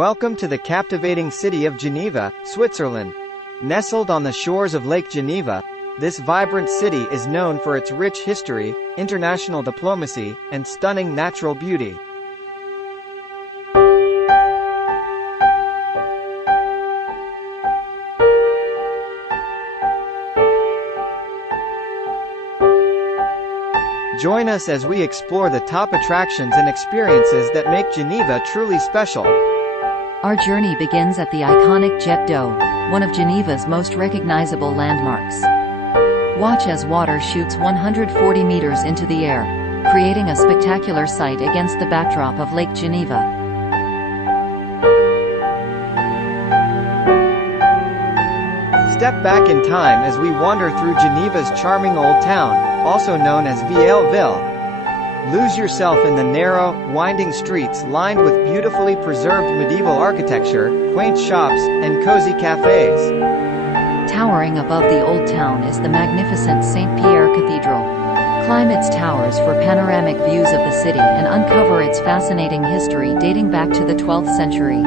Welcome to the captivating city of Geneva, Switzerland. Nestled on the shores of Lake Geneva, this vibrant city is known for its rich history, international diplomacy, and stunning natural beauty. Join us as we explore the top attractions and experiences that make Geneva truly special. Our journey begins at the iconic Jet d'eau, one of Geneva's most recognizable landmarks. Watch as water shoots 140 meters into the air, creating a spectacular sight against the backdrop of Lake Geneva. Step back in time as we wander through Geneva's charming old town, also known as Ville. Lose yourself in the narrow, winding streets lined with beautifully preserved medieval architecture, quaint shops, and cozy cafes. Towering above the old town is the magnificent St. Pierre Cathedral. Climb its towers for panoramic views of the city and uncover its fascinating history dating back to the 12th century.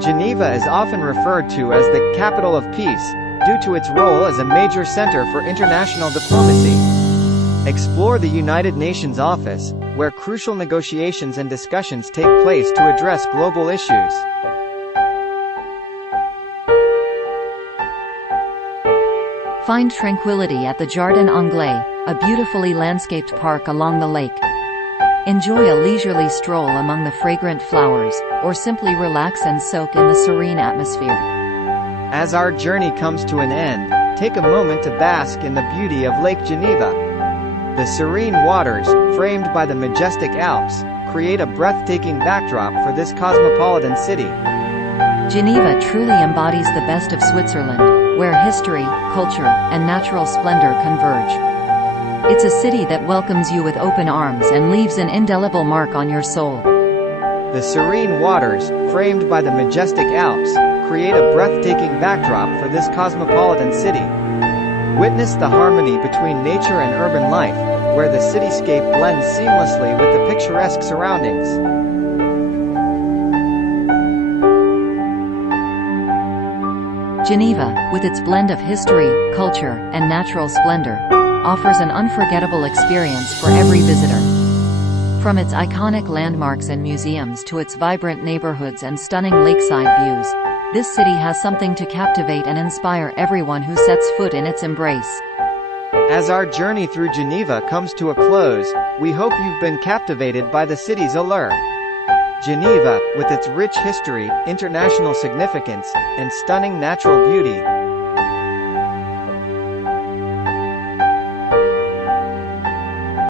Geneva is often referred to as the capital of peace, due to its role as a major center for international diplomacy. Explore the United Nations office, where crucial negotiations and discussions take place to address global issues. Find tranquility at the Jardin Anglais, a beautifully landscaped park along the lake. Enjoy a leisurely stroll among the fragrant flowers, or simply relax and soak in the serene atmosphere. As our journey comes to an end, take a moment to bask in the beauty of Lake Geneva. The serene waters, framed by the majestic Alps, create a breathtaking backdrop for this cosmopolitan city. Geneva truly embodies the best of Switzerland, where history, culture, and natural splendor converge. It's a city that welcomes you with open arms and leaves an indelible mark on your soul. The serene waters, framed by the majestic Alps, create a breathtaking backdrop for this cosmopolitan city. Witness the harmony between nature and urban life, where the cityscape blends seamlessly with the picturesque surroundings. Geneva, with its blend of history, culture, and natural splendor, offers an unforgettable experience for every visitor. From its iconic landmarks and museums to its vibrant neighborhoods and stunning lakeside views, this city has something to captivate and inspire everyone who sets foot in its embrace. As our journey through Geneva comes to a close, we hope you've been captivated by the city's allure. Geneva, with its rich history, international significance, and stunning natural beauty,